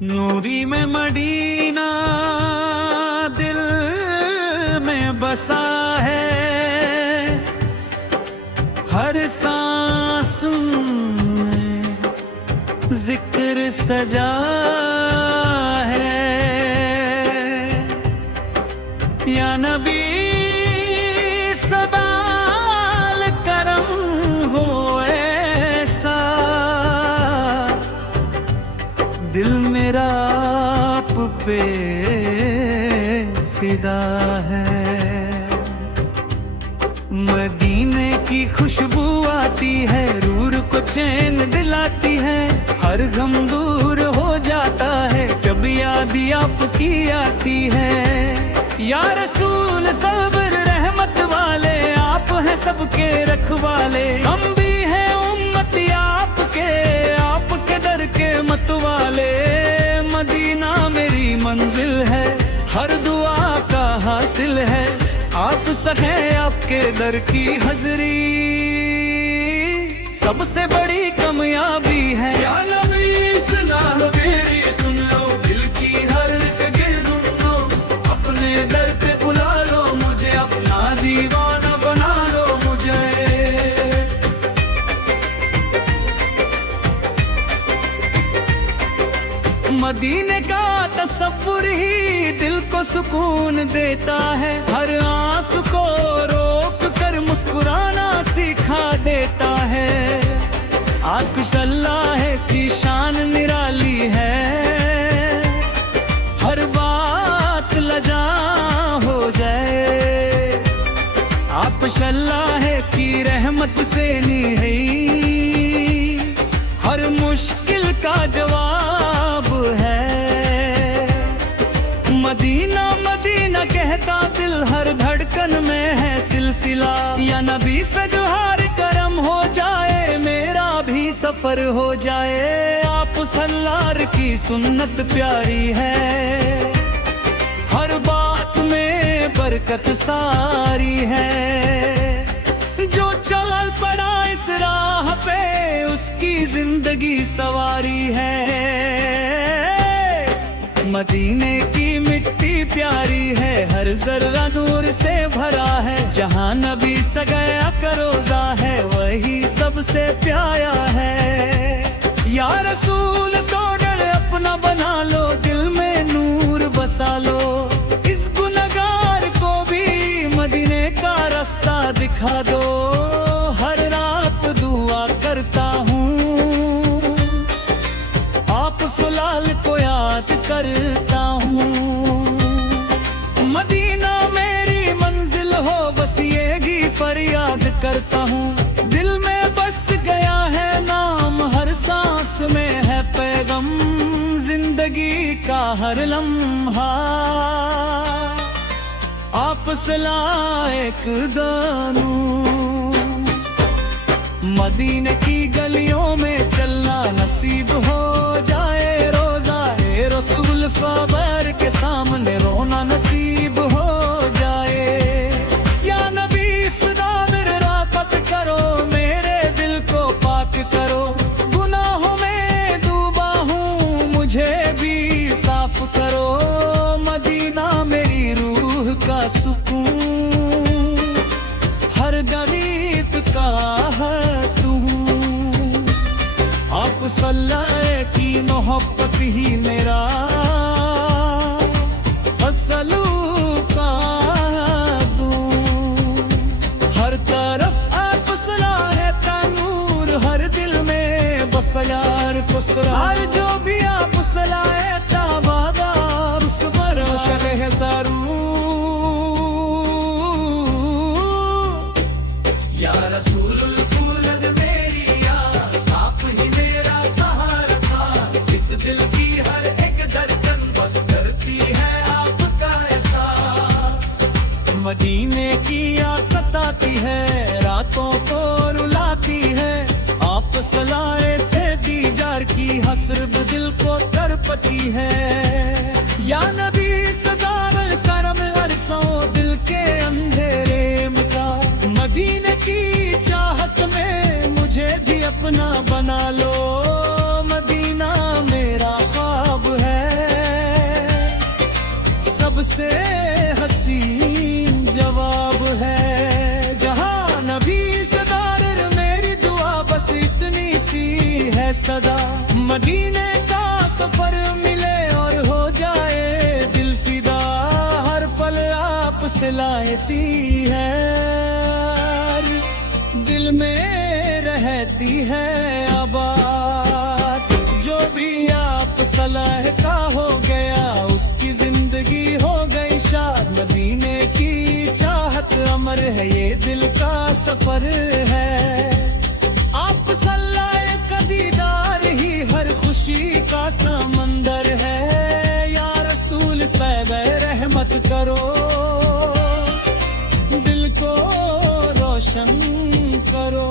नूरी में मदीना दिल में बसा है, हर सांस में जिक्र सजा है। या नबी सवाल करम हो ऐसा, दिल मेरा आप पे फिदा है। मदीने की खुशबू आती है, रूह को चैन दिलाती है, हर गम दूर हो जाता है जब याद आपकी आती है। या रसूल सब्र रहमत वाले, आप हैं सबके रखवाले, हम भी हैं उम्मती आपके दर के मत वाले। मदीना मेरी मंजिल है, हर दुआ का हासिल है, आप सके आपके दर की हजरी सबसे बड़ी कामयाबी है। या नबी सुना मेरी सुन लो, दिल की हर गिर लो, अपने दर पे बुला लो मुझे, अपना दीवाना बना लो मुझे। मदीने का तसव्वुर ही दिल को सुकून देता है, हर आंसू को रोक कर मुस्कुराना सिखा देता है। आतिश अल्लाह की शान निराली है, हर बात लजा हो जाए। आतिश अल्लाह की रहमत से नहीं, हर मुश्किल का जवाब है। मदीना मदीना कहता दिल, हर धड़कन में है सिलसिला। या नबी पे जोहार करम हो जाए, मेरा भी सफर हो जाए। आप सल्लार की सुन्नत प्यारी है, हर बात में बरकत सारी है। जो चल पड़ा इस राह पे, उसकी जिंदगी सवारी है। मदीने की मिट्टी प्यारी है, हर जर्रा नूर से भरा है। जहाँ नबी सगया का रोजा है, वही सबसे प्यारा है। या रसूल सोडर अपना बना लो, दिल में नूर बसा लो। इस गुनहगार को भी मदीने का रास्ता दिखा दो। हर रात दुआ करता हूँ, आप सुलाल को याद करता हूँ। मदीना मेरी मंजिल हो, बस येगी फरियाद करता हूँ। दिल में बस गया है नाम, हर सांस में है पैगम, जिंदगी का हर लम्हा आप सलाइक दानू। मदीने की गलियों में चलना नसीब हो जाए, रोजा ए रसूल फ़बर के सामने रोना नसीब हो जाए। या नबी सदा मेरे राहत करो, मेरे दिल को पाक करो। गुनाहों में डूबा हूँ, मुझे भी साफ करो। मदीना मेरी रूह का सुकून, हर गरीब का है तू। आप सल्लल्लाहु की मोहब्बत ही मेरा असलू का दूं। हर तरफ आप सलाह का नूर, हर दिल में बस यार हर जो भी आप सलाह ताबादा उस पर शरह ज़रूर। या रसूल फूलद मेरी याद, आप ही मेरा सहारा था। इस दिल की हर एक धड़कन बस करती है आपका एहसास। मदीने की याद सताती है, रातों को रुलाती है। आप सलाए थे दीदार की हसरत दिल को तड़पती है। या नबी सदावर करम अरसों दिल के अंधेरे मिटा। मदीने की चाहत में मुझे भी अपना बना लो। मदीना मेरा ख्वाब है, से हसीन जवाब है। जहां नबी सदार मेरी दुआ बस इतनी सी है सदा। मदीने का सफर मिले और हो जाए दिल फिदा, हर पल आप से लाती है, दिल में रहती है आबाद। जो भी आप सलाह का हो गया उसकी जिंदगी हो गई शाद। मदीने की चाहत अमर है, ये दिल का सफर है। आप सल्लाह का दीदार ही हर खुशी का समंदर है। या रसूल सैब रहमत करो, दिल को रोशन करो।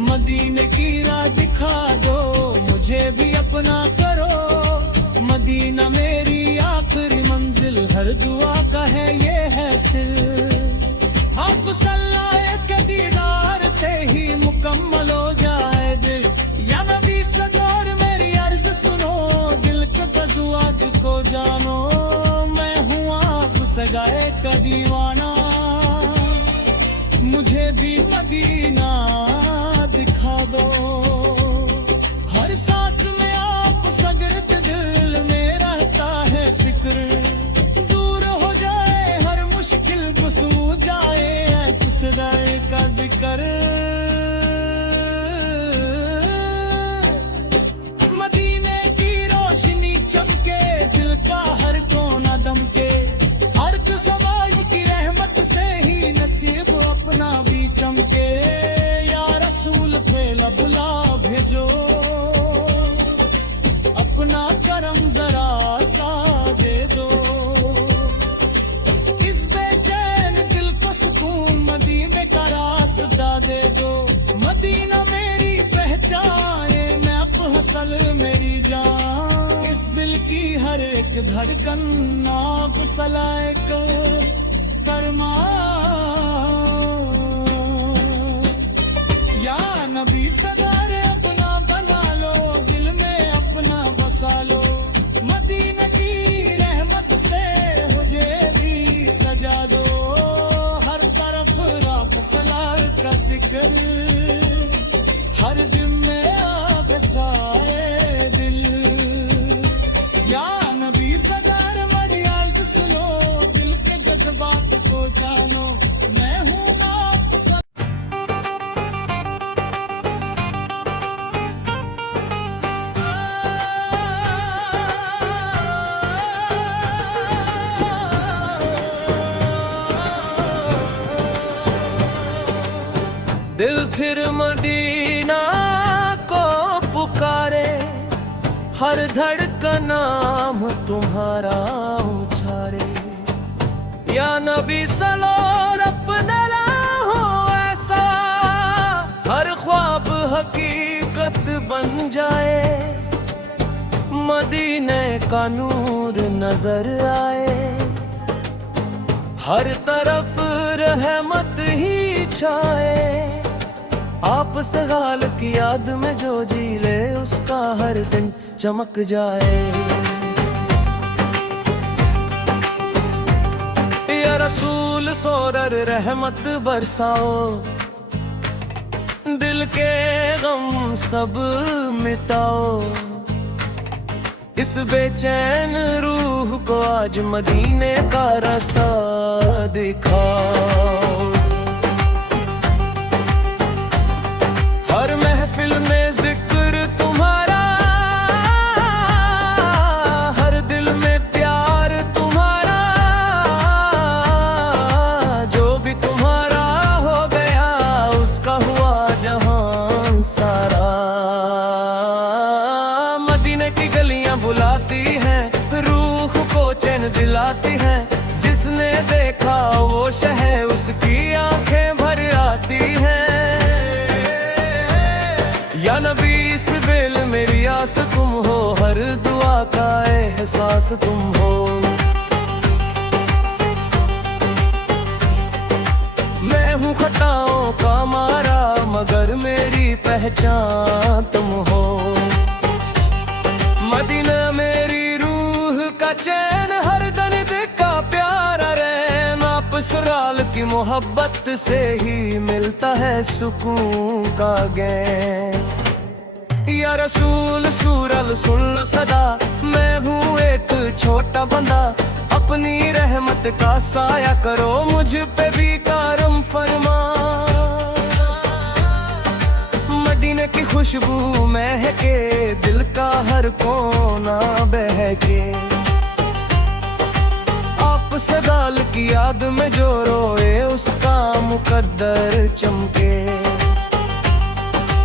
मदीने की राह दिखा दो, मुझे भी अपना करो। मदीना मेरी आखिरी मंजिल, हर दुआ का है ये है सिल। आप सल्लाह के दीदार से ही मुकम्मल हो जाए दिल। या नबी सरकार मेरी अर्ज सुनो, दिल के गज़वात को जानो। मैं हूँ आप सगाए का दीवाना, मुझे भी मदीना दिखा दो। हर सांस में आप सगरत दिल में रहता है फिक्र। दूर हो जाए हर मुश्किल गुसू जाए उस दर का जिक्र। मदीने की रोशनी चमके, दिल का हर कोना दमके। अर्क समाज की रहमत से ही नसीब अपना भी चमके। या रसूल फेला बुला भेजो, अपना करम जरा सा दे दो। इस बेचैन दिल को सुकून मदीने का रास्ता दे दो। मदीना मेरी पहचाने, मैं अब हसल मेरी जान। इस दिल की हर एक धड़कन आप सलाए को फरमा। या नबी सदार अपना बना लो, दिल में अपना बसा लो। मदीने की रहमत से मुझे भी सजा दो। हर तरफ रात सलार का जिक्र, हर दिन में आप साए दिल। या नबी सदार मेरी अर्ज़ सुनो, दिल के जज्बात को जानो। मैं हूँ आप दिल फिर मदीना को पुकारे, हर धड़कन नाम तुम्हारा उचारे। या नबी सलो अपना हो ऐसा, हर ख्वाब हकीकत बन जाए। मदीने का नूर नजर आए, हर तरफ रहमत ही छाए। आप से हाल की याद में जो जी ले, उसका हर दिन चमक जाए। या रसूल सोरर रहमत बरसाओ, दिल के गम सब मिटाओ। इस बेचैन रूह को आज मदीने का रास्ता दिखाओ। हर महफिल में जिक्र तुम्हारा, हर दिल में प्यार तुम्हारा। जो भी तुम्हारा हो गया उसका हुआ जहान सारा। मदीने की गलियां बुलाती हैं, रूह को चैन दिलाती हैं। जिसने देखा वो शहर, उसकी आंखें भर आती हैं। या नबी इस बेल मेरी आस तुम हो, हर दुआ का एहसास तुम हो। मैं हूँ खताओं का मारा, मगर मेरी पहचान तुम हो। मदीना मेरी रूह का चैन, हर की मोहब्बत से ही मिलता है सुकून का गैन। या रसूल सूरल सुन लो सदा, मैं हूँ एक छोटा बंदा, अपनी रहमत का साया करो मुझ पे भी करम फरमा। मदीने की खुशबू महके, दिल का हर कोना बहके, आप सगाल की याद में जो रोए उसका मुकद्दर चमके।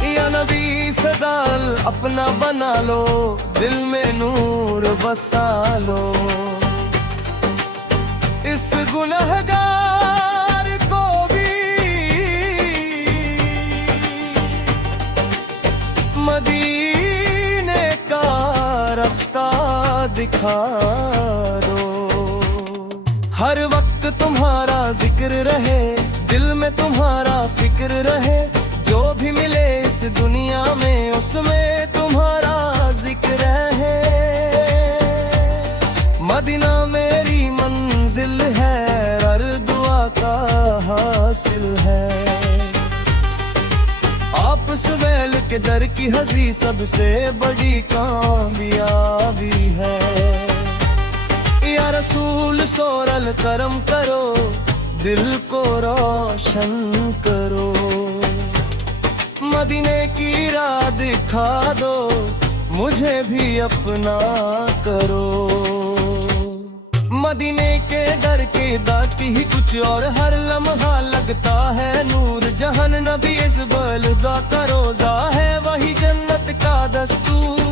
या नबी फदाल अपना बना लो, दिल में नूर बसा लो। इस गुनहगार को भी मदीने का रास्ता दिखा दो। हर वक्त तुम्हारा जिक्र रहे, दिल में तुम्हारा फिक्र रहे, जो भी मिले इस दुनिया में उसमें तुम्हारा जिक्र है। मदीना मेरी मंजिल है, हर दुआ का हासिल है। आप सुबैल के दर की हजी सबसे बड़ी कामयाबी है। या रसूल सोरल करम करो, दिल को रोशन करो। मदीने की राह दिखा दो, मुझे भी अपना करो। मदीने के दर की दाती ही कुछ और, हर लम्हा लगता है नूर। जहन नबी इस बलदा का रोजा है, वही जन्नत का दस्तूर।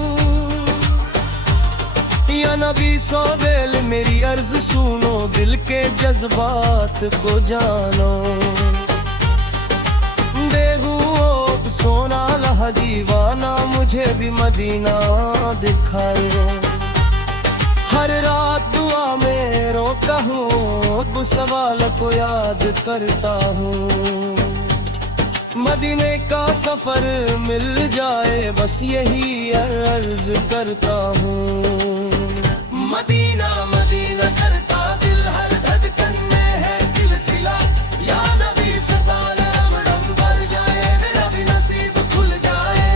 या नबी सोबेल मेरी अर्ज सुनो, दिल के जज्बात को जानो। बेगूब सोना लहा दीवाना, मुझे भी मदीना दिखाओ। हर रात दुआ में रोता हूँ, उस सवाल को याद करता हूँ। मदीने का सफर मिल जाए, बस यही अर्ज करता हूँ। मदीना मदीना करता दिल, हर धड़कन में है सिलसिला। या नबी फदाल रमरम भर जाए, मेरा भी नसीब खुल जाए।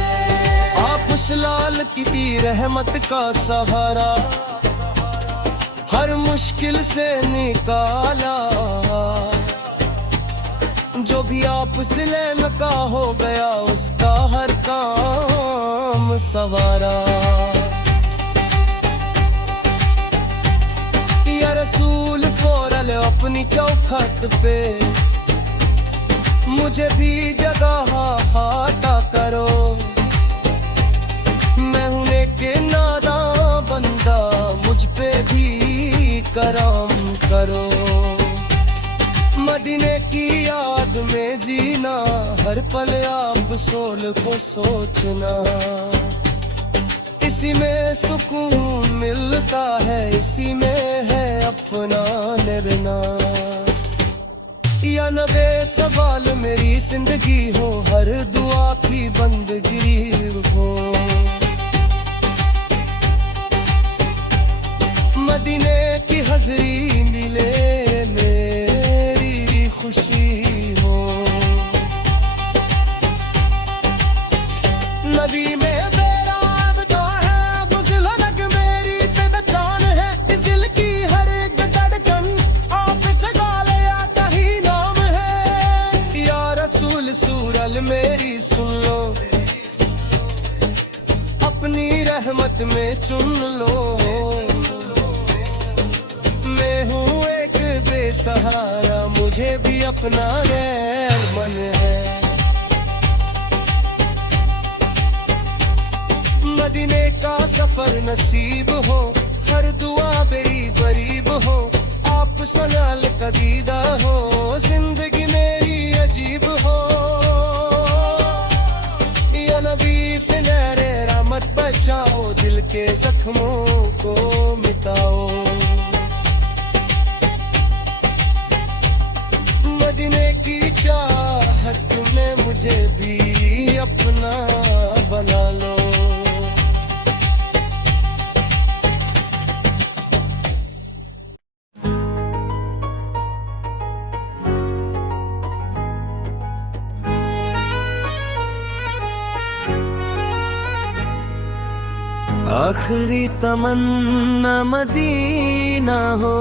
आप उस लाल की रहमत का सहारा, हर मुश्किल से निकाला। जो भी आप सिले में का हो गया, उसका हर काम सवारा। या रसूल फौरल अपनी चौखट पे, मुझे भी जगह हाटा करो। मैं हूँ एक नादा बंदा, मुझ पे भी करम करो। मदीने की याद में जीना, हर पल आप सोल को सोचना। इसी में सुकून मिलता है, इसी में है अपना निरना। या नबे सवाल मेरी जिंदगी हो, हर दुआ की बंदगी हो। मदीने की हजरी मिले, मेरी खुशी हो। नबी में सूरल मेरी सुन लो, अपनी रहमत में चुन लो। मैं हूँ एक बेसहारा, मुझे भी अपना गैर मन है। मदीने का सफर नसीब हो, हर दुआ मेरी बरीब हो। आप सलाल का दीदा हो, जिंदगी मेरी अजीब हो। या नबी फिनारे रहमत बचाओ, दिल के जख्मों को मिटाओ। मदीने की चाहत में मुझे भी अपना बना लो। आखिरी तमन्ना मदीना हो,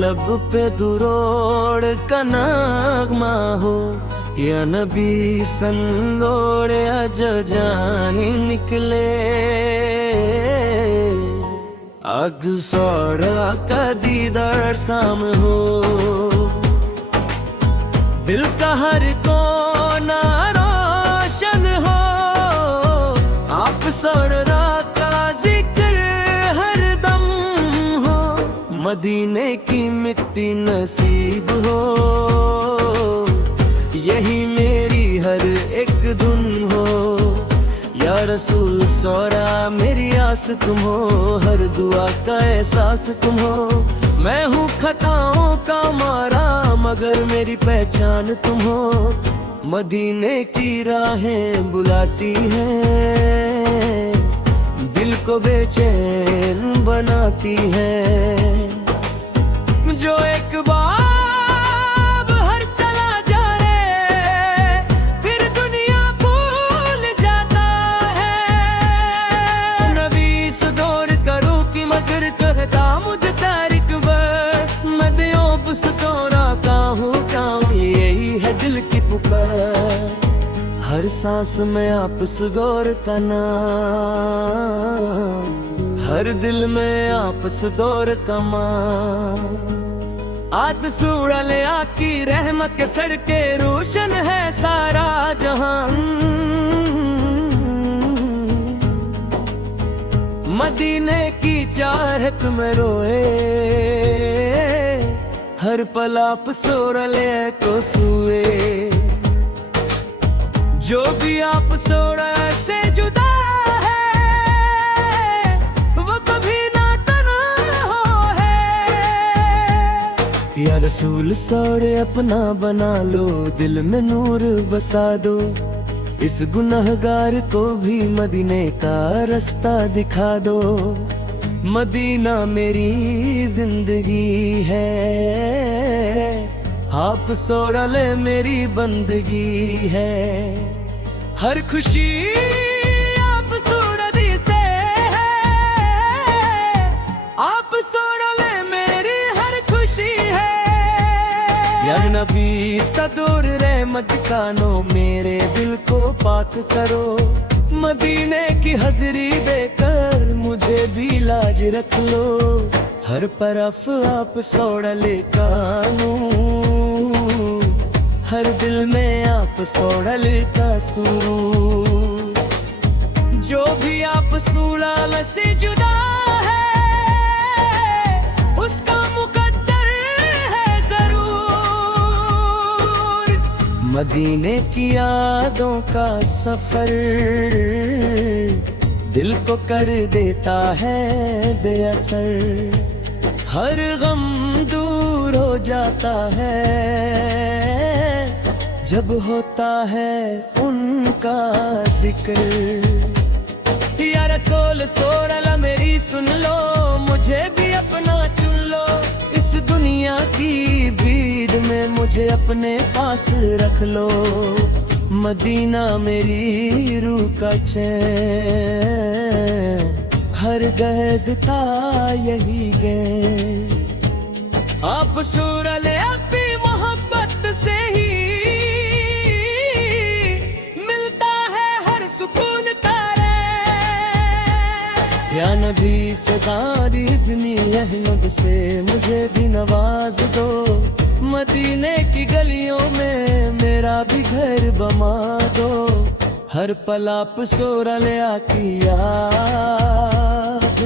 लब पे दुरोड़ का नगमा हो, या नबी संदोड़े अज जानी निकले। अग सोड़ा का दीदार साम हो, दिल का हर कोना रोशन हो, आप सोड़ा का जिक्र हर दम हो, मदीने की मिट्टी नसीब हो, यही मेरी हर एक धुन हो। या रसूल सोरा मेरी आस तुम हो, हर दुआ का एहसास तुम हो। मैं हूँ खताओं का मारा मगर मेरी पहचान तुम हो। मदीने की राहें बुलाती हैं, दिल को बेचैन बनाती हैं। जो एक बार हर सांस में आप सुगौर का नाम, हर दिल में आप सुदौर का मां। आद सूड़ा ले आकी रहमत के सड़के रोशन है सारा जहां। मदीने की चाहत में रोए, हर पल आप सोरले को सुए। जो भी आप सोड़ा से जुदा है, वो कभी ना तन्हा है। या रसूल सोड़े अपना बना लो, दिल में नूर बसा दो। इस गुनहगार को भी मदीने का रास्ता दिखा दो। मदीना मेरी जिंदगी है, आप सोड़ले मेरी बंदगी है। हर खुशी आप सोड़दी से है, आप सोड़ले मेरी हर खुशी है। या नबी सदूर रहमत कानो मेरे दिल को पाक करो। मदीने की हजरी देकर मुझे भी लाज रख लो। हर तरफ आप सोड़ले कानू, हर दिल में आप सोड़ल का सुरूर। जो भी आप सूलाल से जुदा है, उसका मुकद्दर है जरूर। मदीने की यादों का सफर दिल को कर देता है बेअसर। हर गम दूर हो जाता है जब होता है उनका जिक्र। या रसूल सोरला मेरी सुन लो, मुझे भी अपना चुन लो। इस दुनिया की भीड़ में मुझे अपने पास रख लो। मदीना मेरी रूह का चैन, हर गहदता यही गए। आप सूरले अपनी मोहब्बत से ही मिलता है हर सुकून तारे। या नबी सदारी इब्नी अहमद से मुझे भी नवाज दो। मदीने की गलियों में मेरा भी घर बमा दो। हर पल आप सोरले आकी याद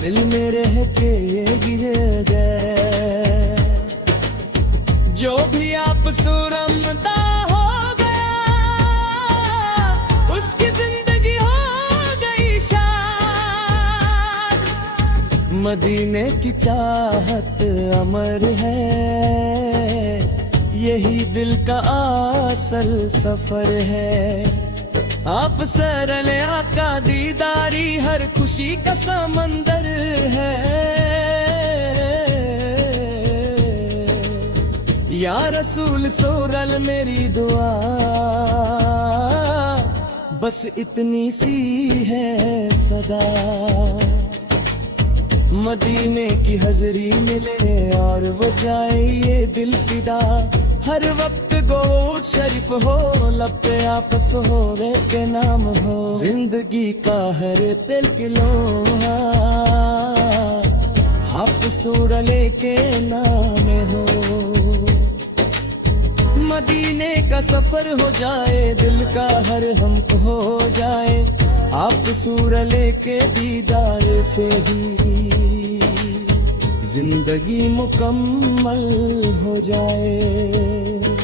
दिल में रह के गिरे गए। जो भी आप सुरमदा हो गया, उसकी जिंदगी हो गई शाद। मदीने की चाहत अमर है, यही दिल का असल सफर है। आप सरले आका दीदारी हर खुशी का समंदर है। या रसूल सोरल मेरी दुआ बस इतनी सी है। सदा मदीने की हजरी मिले और वो जाए ये दिल फिदा। हर वक्त गो शरीफ हो, लब पे आपस हो वे के नाम हो। जिंदगी का हर तिल लोहा आप सूरले के नाम हो। मदीने का सफर हो जाए, दिल का हर हम हो जाए, आप सूरले के दीदार से ही जिंदगी मुकम्मल हो जाए।